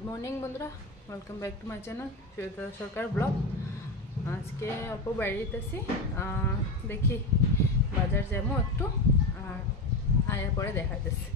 Good morning बंधुरा welcome back to my channel Shweta Sarkar blog आज के अल्प बाड़ीतेছি देखी बाजार जामो एकटू आया परे देखाइतेছি।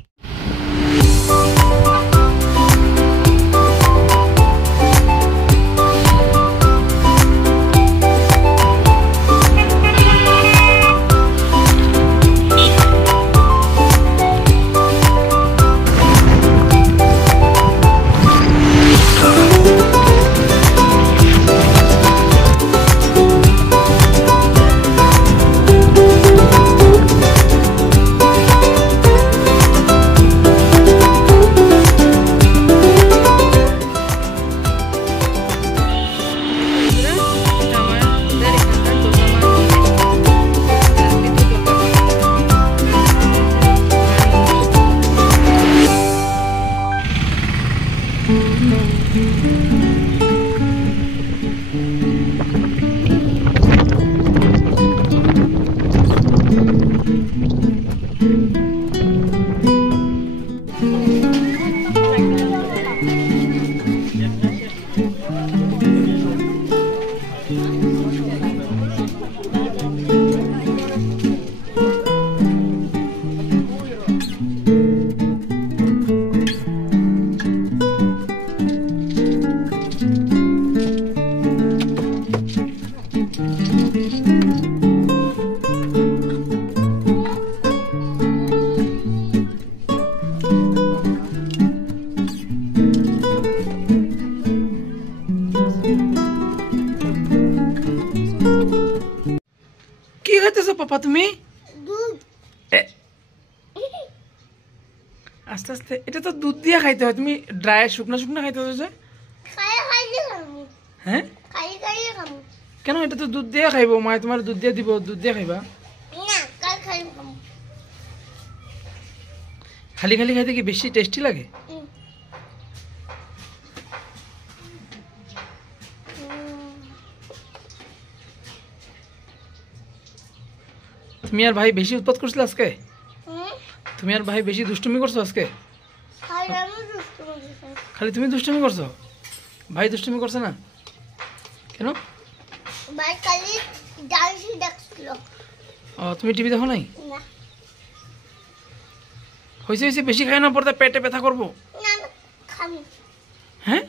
पापा तुम्हें आस्ते आस्ते এটা তো দুধ দিয়া খাইতে হয় তুমি ড্রাই শুকনা শুকনা খাইতে হয় যে খাই খামু হ্যাঁ খাই খামু কেন এটা তো দুধ দিয়া খাইবো মা তোমার দুধ দিয়া দিব দুধ দিয়া খাইবা না কাল খাইবো খালি খালি খাইতে কি বেশি টেস্টি লাগে তুমি আর ভাই বেশি উৎপাত করছিল আজকে তুমি আর ভাই বেশি দুষ্টুমি করছো আজকে খালি তুমি দুষ্টুমি করছো ভাই দুষ্টুমি করছে না কেন ভাই খালি ডান্সি দেখছিল ও তুমি টিভি দেখো নাই না হইছে হইছে বেশি খাই না পড়তে পেটে ব্যথা করব না না খামি হ্যাঁ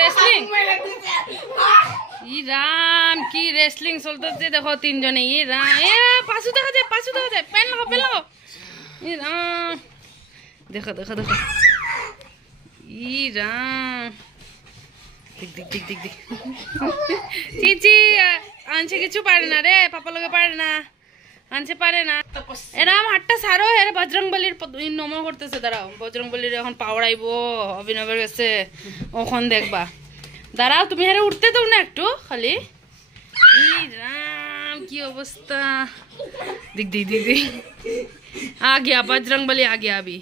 रेसलिंग राम की रेसलिंग चलते देखो तीन जने ये राम ए पासू देखा जाए पेन लगाओ ये राम देखो देखो देखो ये राम दिख दिख दिख दिख दिख चीची आंचे किचु पारे ना रे पापा लोगे पारे ना आंचे पारे ना এরাম হাটটা সারো এর বজরংবলীর নমো করতেছে দাঁড়াও বজরংবলীর এখন পাওয়ার আইবো অভিনবের কাছে ওখান দেখবা দাঁড়াও তুমি হেরে উঠতে দাও না একটু খালি ই রাম কি অবস্থা দিক দিক দিক দিক आ गया बजरंगबली आ गया अभी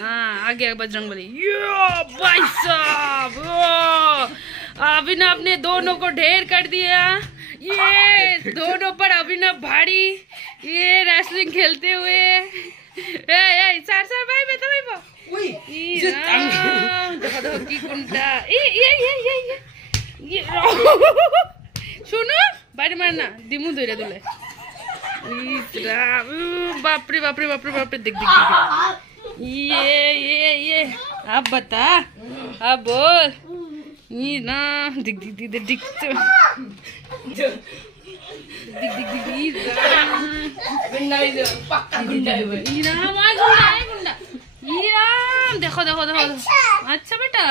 हाँ आ गया बजरंगबली यो भाई साहब अभिनव ने दोनों को ढेर कर दिया ये दोनों पर अभिनव भारी ये रेसलिंग खेलते हुए सार सार भाई बेटा भाई बा देखो देखो की कुंडा ये सुनो बाड़ी मारना दिमु धरे दुले बाप रे बाप रे बाप रे बाप रे दिख दिख ये अब बता अब बोल ये ना दिख दिख दिख दिख दिख देखो देखो देखो अच्छा बेटा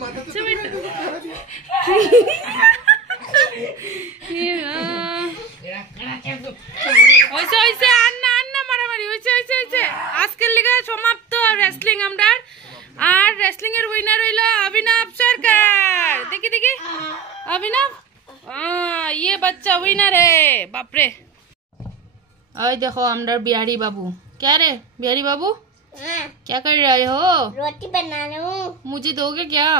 अच्छा बेटा আজকের লিগে সমাপ্ত রেসলিং আমরা আর রেসলিং এর উইনার হইলো অভিনব সরকার দেখি দেখি অভিনব ये बच्चा विनर है बाप रे ओए देखो हमरा बिहारी बाबू क्या रे बिहारी बाबू क्या कर रहे हो रोटी बना रहा हूँ मुझे दोगे क्या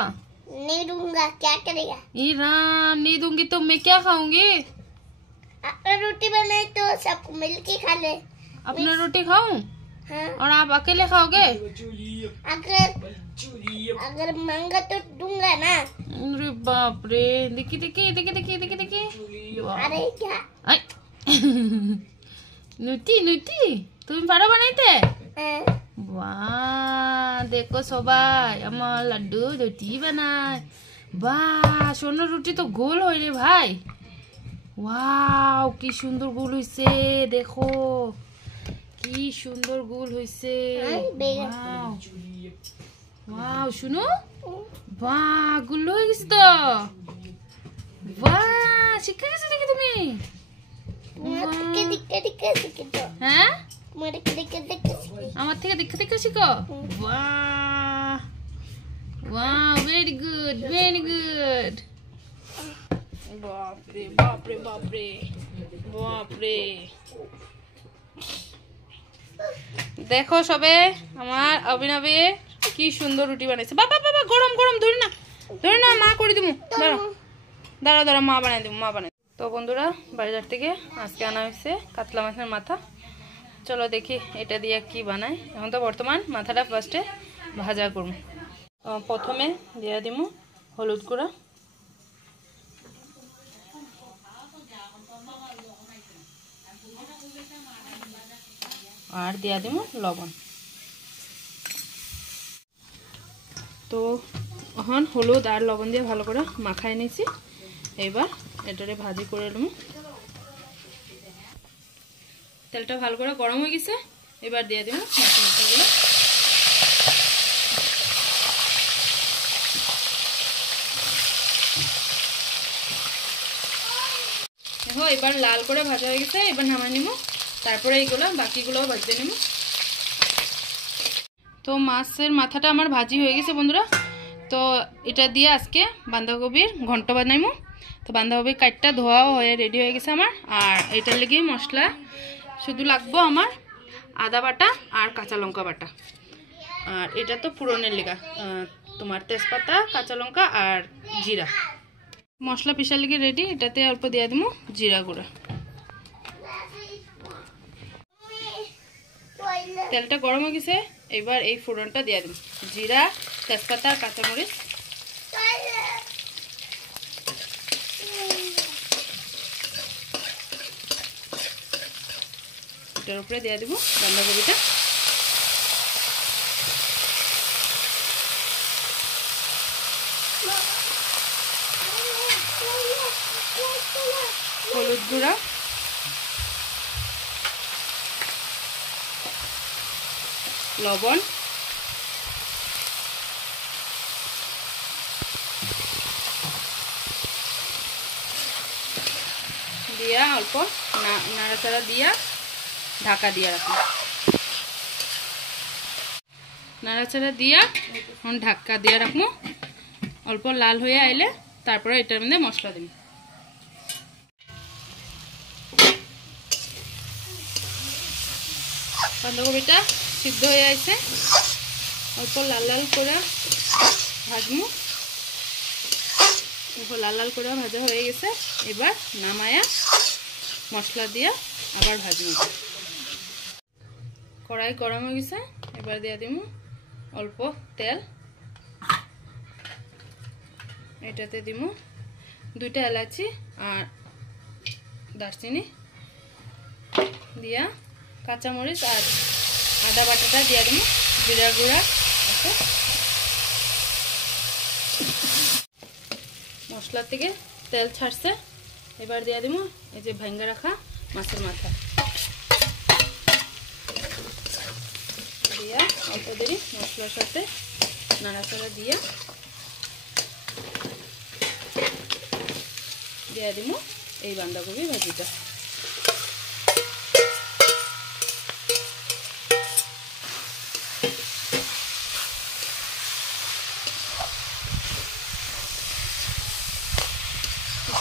नहीं दूंगा क्या करेगा नहीं दूंगी तो मैं क्या खाऊंगी रोटी बनाई तो सबको मिलके खा ले अपना रोटी खाऊं और आप अकेले खाओगे? अगर मांगा तो दूंगा ना। अरे बाप रे, देखी देखी देखी देखी देखी देखी। अरे क्या নুটি নুটি তুমি পারো বানাইতে? বাহ, দেখো সবাই আমার লাড্ডু রুটি বানায়। বাহ, সোনার রুটি তো গোল হয় রে ভাই। ওয়াও, কি সুন্দর গোল হইছে, দেখো কি সুন্দর গোল হইছে। ওয়াও ওয়াও, শুনো, বাহ গোল হয়ে গেছে তো। বাহ, শিখে গেছো নাকি তুমি? হ্যাঁ, আমার থেকে দেখে দেখে শিখো। বাহ wow, very good very good. বাপরে বাপরে বাপরে বাপরে, দেখো সবে আমার অভিনবে কি সুন্দর রুটি বানাইছে। বাবা বাবা, গরম গরম, ধরি না ধরি না, মা করে দিমু। দাঁড়াও দাঁড়াও দাঁড়াও, মা বানাই দিমু, মা বানাই। তো বন্ধুরা, বাজার থেকে আজকে আনা হয়েছে কাতলা মাছের মাথা। চলো দেখি এটা দিয়ে কি বানাই। এখন তো বর্তমান মাথাটা ফার্স্টে ভাজা করব। প্রথমে দিয়ে দিমু হলুদ গুঁড়া, আর দিয়া দিমু লবণ। তো এখন হলুদ আর লবণ দিয়ে ভালো করে মাখাই নিয়েছি। এবার এটারে ভাজি করে নেব। তেলটা ভালো করে গরম হয়ে গেছে, এবার দিয়ে দিব মাছের মাথাগুলো। দেখো এবার লাল করে ভাজা হয়ে গেছে, এবার নামাই নিব। তারপরে এইগুলো বাকিগুলোও ভাজতে নিব। তো মাছের মাথাটা আমার ভাজি হয়ে গেছে বন্ধুরা। তো এটা দিয়ে আজকে বাঁধাকপির ঘন্ট বানাইমু। তো বাঁধাকপি কাটটা ধোয়াও হয়ে রেডি হয়ে গেছে আমার। আর এটার লেগে মশলা শুধু লাগবো আমার আদা বাটা আর কাঁচা লঙ্কা বাটা। আর এটা তো পুরনের লেগা তোমার তেজপাতা, কাঁচা লঙ্কা আর জিরা। মশলা পিসার লেগে রেডি। এটাতে অল্প দিয়ে দিব জিরা গুঁড়া। তেলটা গরম হয়ে গেছে, এবার এই ফোড়নটা দিয়ে দিব জিরা, তেজপাতা আর কাঁচামরিচ। এটার উপরে দিয়ে দিব বাঁধাকপিটা। হলুদ গুঁড়া, লবণ, দিয়া অল্প নাড়াচাড়া দিয়া ঢাকা দিয়া রাখবো। নাড়াচাড়া দিয়া এখন ঢাকা দিয়া রাখবো। অল্প লাল হয়ে আইলে তারপরে এটার মধ্যে মশলা দিব। বাঁধাকপিটা সিদ্ধ হয়ে আছে, অল্প লাল লাল করে ভাজবো। অল্প লাল লাল করে ভাজা হয়ে গেছে, এবার নামায়া মশলা দিয়া আবার ভাজবো। কড়াই গরম হয়ে গেছে, এবার দিয়ে দিব অল্প তেল। এটাতে দিব 2টা এলাচি আর দারচিনি দিয়া কাঁচামরিচ আর আদা বাটাটা দিয়ে দিব, জিরা গুঁড়া আছে। মশলা থেকে তেল ছাড়ছে, এবার দিয়ে দিব এই যে ভেঙে রাখা মাছের মাথা দিয়া অল্প দেরি মশলার সাথে নাড়াচাড়া দিয়ে দিয়ে দিব এই বাঁধাকপি ভাজিটা।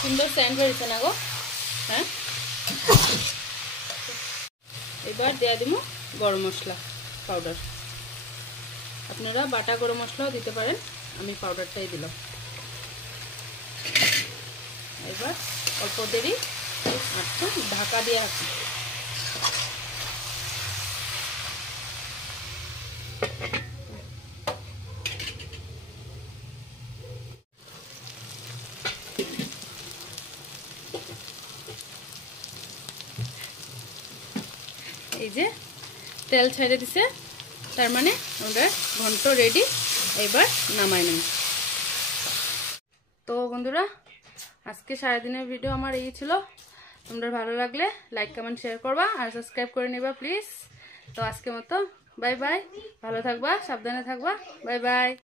সুন্দর সেন্ট হয়েছে না গো? হ্যাঁ, এবার দিয়ে দিব গরম মশলা পাউডার। আপনারা বাটা গরম মশলাও দিতে পারেন, আমি পাউডারটাই দিলাম। এবার অল্প দেরি ঢাকা দিয়ে রাখি। এই যে তেল ছেড়ে দিছে, তার মানে আমাদের ঘন্ট রেডি। এবার নামাই নেব। তো বন্ধুরা, আজকে সারাদিনের ভিডিও আমার এই ছিল। তোমরা ভালো লাগলে লাইক কমেন্ট শেয়ার করবা আর সাবস্ক্রাইব করে নিবা প্লিজ। তো আজকে মতো বাই বাই, ভালো থাকবা, সাবধানে থাকবা, বাই বাই।